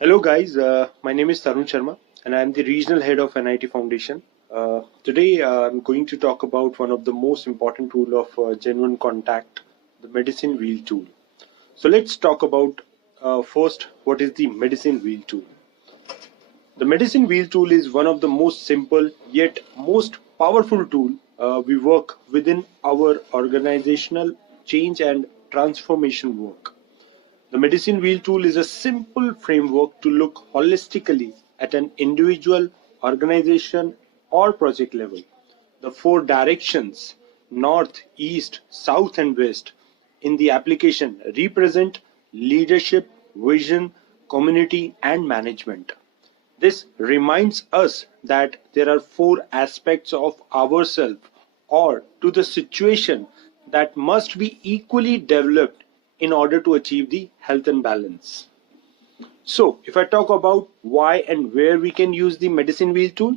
Hello guys, my name is Tarun Sharma and I am the regional head of NIT Foundation. Today I'm going to talk about one of the most important tool of genuine contact, the medicine wheel tool. So let's talk about first what is the medicine wheel tool. The medicine wheel tool is one of the most simple yet most powerful tool we work within our organizational change and transformation work. The medicine wheel tool is a simple framework to look holistically at an individual, organization, or project level. The four directions, north, east, south, and west, in the application represent leadership, vision, community, and management. This reminds us that there are four aspects of ourselves or to the situation that must be equally developed in order to achieve the health and balance. So, if I talk about why and where we can use the medicine wheel tool,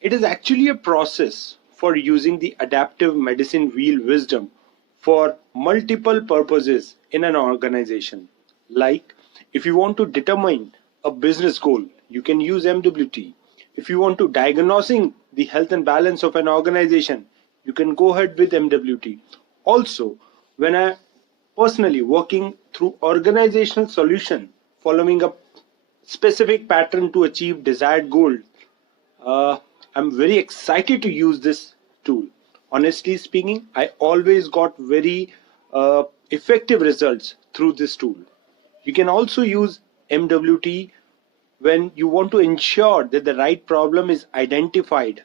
it is actually a process for using the adaptive medicine wheel wisdom for multiple purposes in an organization. Like, if you want to determine a business goal, you can use MWT. If you want to diagnosing the health and balance of an organization, you can go ahead with MWT. Also, when I personally working through organizational solution following a specific pattern to achieve desired goal, uh, I'm very excited to use this tool. Honestly speaking, I always got very effective results through this tool. You can also use MWT when you want to ensure that the right problem is identified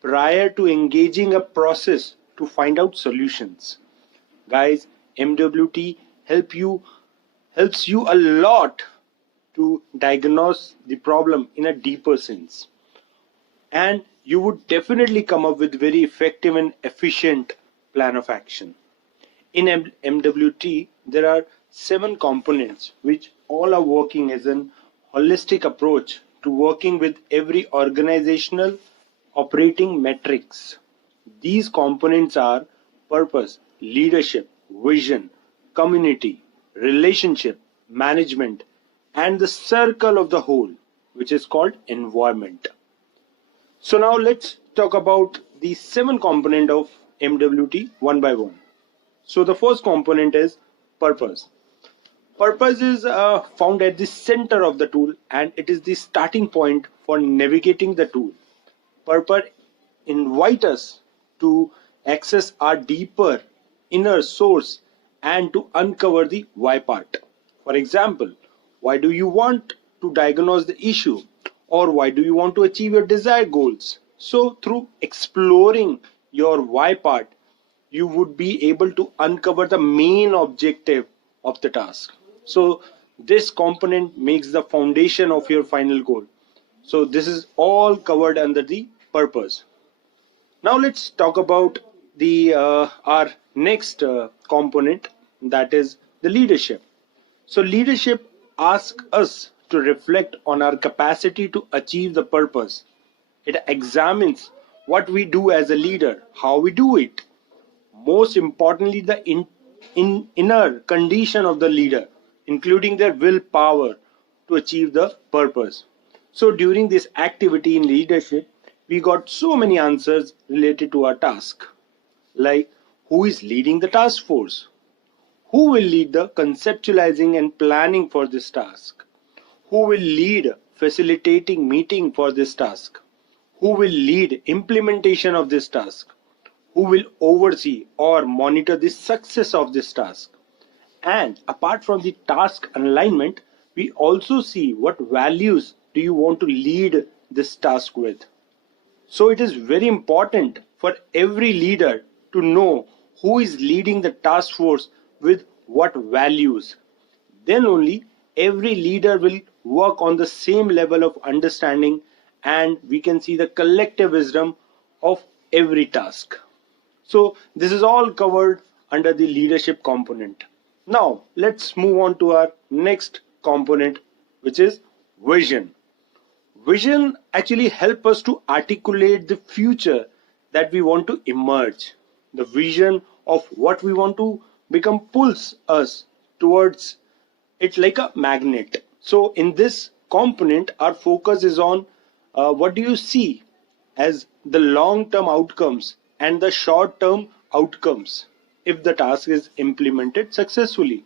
prior to engaging a process to find out solutions. Guys, MWT helps you a lot to diagnose the problem in a deeper sense, and you would definitely come up with very effective and efficient plan of action. In MWT, there are 7 components which all are working as an holistic approach to working with every organizational operating metrics. These components are purpose, leadership, vision, community, relationship, management, and the circle of the whole, which is called environment. So now let's talk about the 7 component of MWT one by one. So the first component is purpose. Purpose is found at the center of the tool and it is the starting point for navigating the tool. Purpose invite us to access our deeper inner source and to uncover the why part. For example, why do you want to diagnose the issue, or why do you want to achieve your desired goals? So through exploring your why part, you would be able to uncover the main objective of the task. So this component makes the foundation of your final goal. So this is all covered under the purpose. Now let's talk about the our next component, that is the leadership. So leadership asks us to reflect on our capacity to achieve the purpose. It examines what we do as a leader, how we do it. Most importantly, the inner condition of the leader, including their willpower to achieve the purpose. So during this activity in leadership, we got so many answers related to our task, like who is leading the task force, who will lead the conceptualizing and planning for this task, who will lead facilitating meeting for this task, who will lead implementation of this task, who will oversee or monitor the success of this task. And apart from the task alignment, we also see what values do you want to lead this task with. So it is very important for every leader to know who is leading the task force with what values. Then only every leader will work on the same level of understanding and we can see the collective wisdom of every task. So this is all covered under the leadership component. Now let's move on to our next component, which is vision. Vision actually helps us to articulate the future that we want to emerge. The vision of what we want to become pulls us towards it like a magnet. So in this component, our focus is on what do you see as the long-term outcomes and the short-term outcomes if the task is implemented successfully.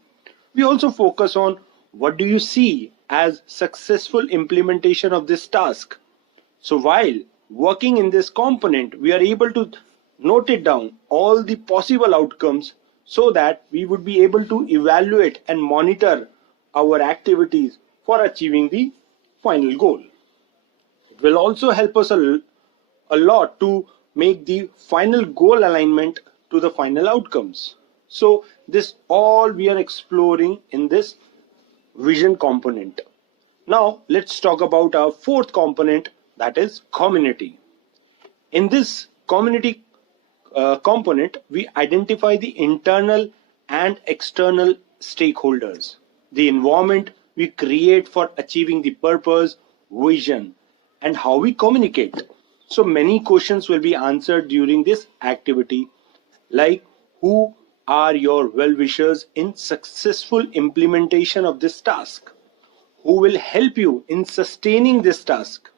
We also focus on what do you see as successful implementation of this task. So while working in this component, we are able to note it down all the possible outcomes so that we would be able to evaluate and monitor our activities for achieving the final goal. It will also help us a lot to make the final goal alignment to the final outcomes. So this all we are exploring in this vision component. Now let's talk about our fourth component, that is community. In this community component, we identify the internal and external stakeholders, the environment we create for achieving the purpose, vision, and how we communicate. So many questions will be answered during this activity, like who are your well-wishers in successful implementation of this task? Who will help you in sustaining this task?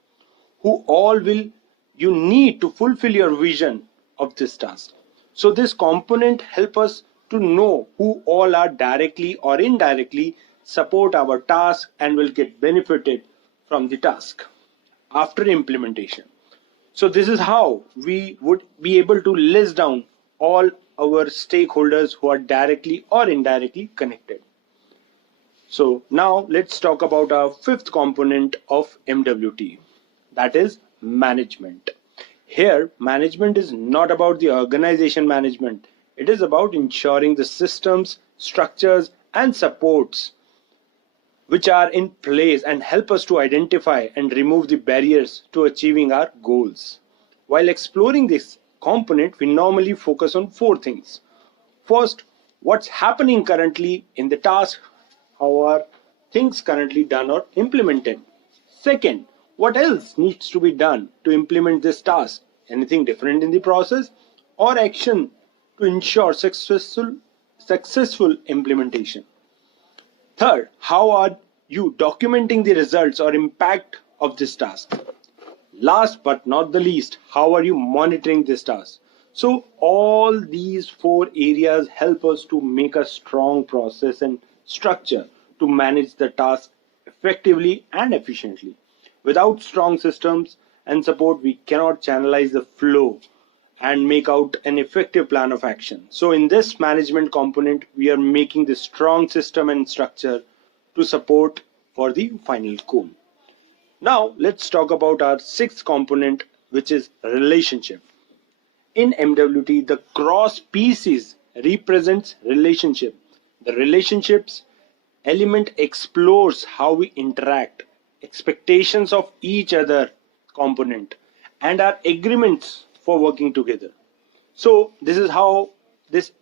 Who all will you need to fulfill your vision of this task? So this component help us to know who all are directly or indirectly support our task and will get benefited from the task after implementation. So this is how we would be able to list down all our stakeholders who are directly or indirectly connected. So now let's talk about our fifth component of MWT, that is management. Here, management is not about the organization management. It is about ensuring the systems, structures, and supports which are in place and help us to identify and remove the barriers to achieving our goals. While exploring this component, we normally focus on four things. First, what's happening currently in the task, how are things currently done or implemented. Second, what else needs to be done to implement this task? Anything different in the process or action to ensure successful implementation. Third, how are you documenting the results or impact of this task? Last but not the least, how are you monitoring this task? So all these four areas help us to make a strong process and structure to manage the task effectively and efficiently. Without strong systems and support, we cannot channelize the flow and make out an effective plan of action. So in this management component, we are making the strong system and structure to support for the final goal. Now let's talk about our sixth component, which is relationship. In MWT, the cross pieces represents relationship. The relationships element explores how we interact, expectations of each other component, and our agreements for working together. So this is how this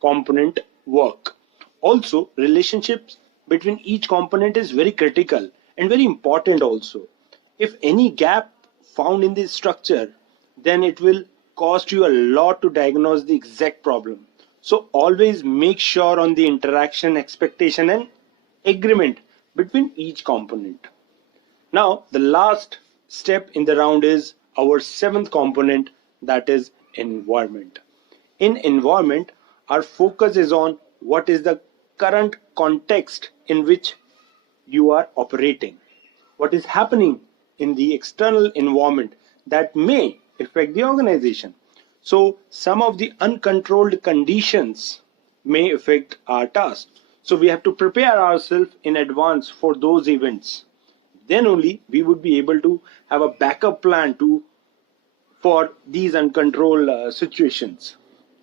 component work. Also, relationships between each component is very critical and very important also. If any gap found in this structure, then it will cost you a lot to diagnose the exact problem. So always make sure on the interaction, expectation, and agreement between each component. Now the last step in the round is our seventh component, that is environment. In environment, our focus is on what is the current context in which you are operating, what is happening in the external environment that may affect the organization. So some of the uncontrolled conditions may affect our task. So we have to prepare ourselves in advance for those events. Then only we would be able to have a backup plan for these uncontrolled situations.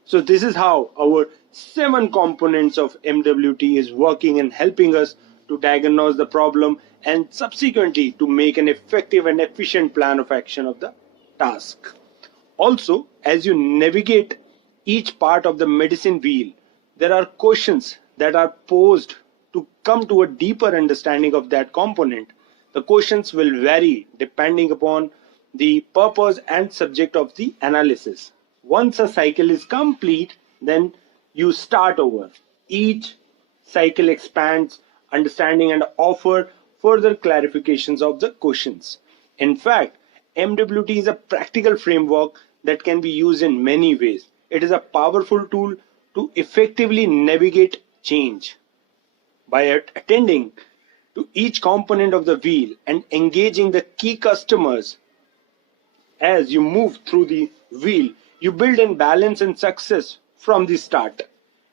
So this is how our 7 components of MWT is working and helping us to diagnose the problem and subsequently to make an effective and efficient plan of action of the task. Also, as you navigate each part of the medicine wheel, there are questions that are posed to come to a deeper understanding of that component. The questions will vary depending upon the purpose and subject of the analysis. Once a cycle is complete, then you start over. Each cycle expands understanding and offer further clarifications of the questions. In fact, MWT is a practical framework that can be used in many ways. It is a powerful tool to effectively navigate change. By attending to each component of the wheel and engaging the key customers as you move through the wheel, you build in balance and success from the start.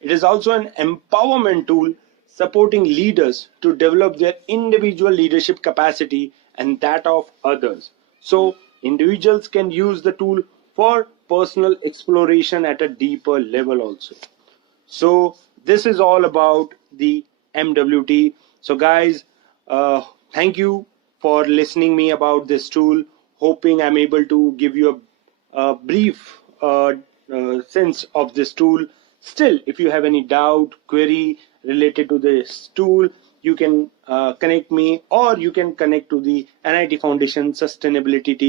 It is also an empowerment tool supporting leaders to develop their individual leadership capacity and that of others. So, individuals can use the tool for personal exploration at a deeper level also. So this is all about the MWT. So guys, thank you for listening me about this tool. Hoping I'm able to give you a brief sense of this tool. Still, if you have any doubt, query related to this tool, you can connect me, or you can connect to the NIT Foundation Sustainability team.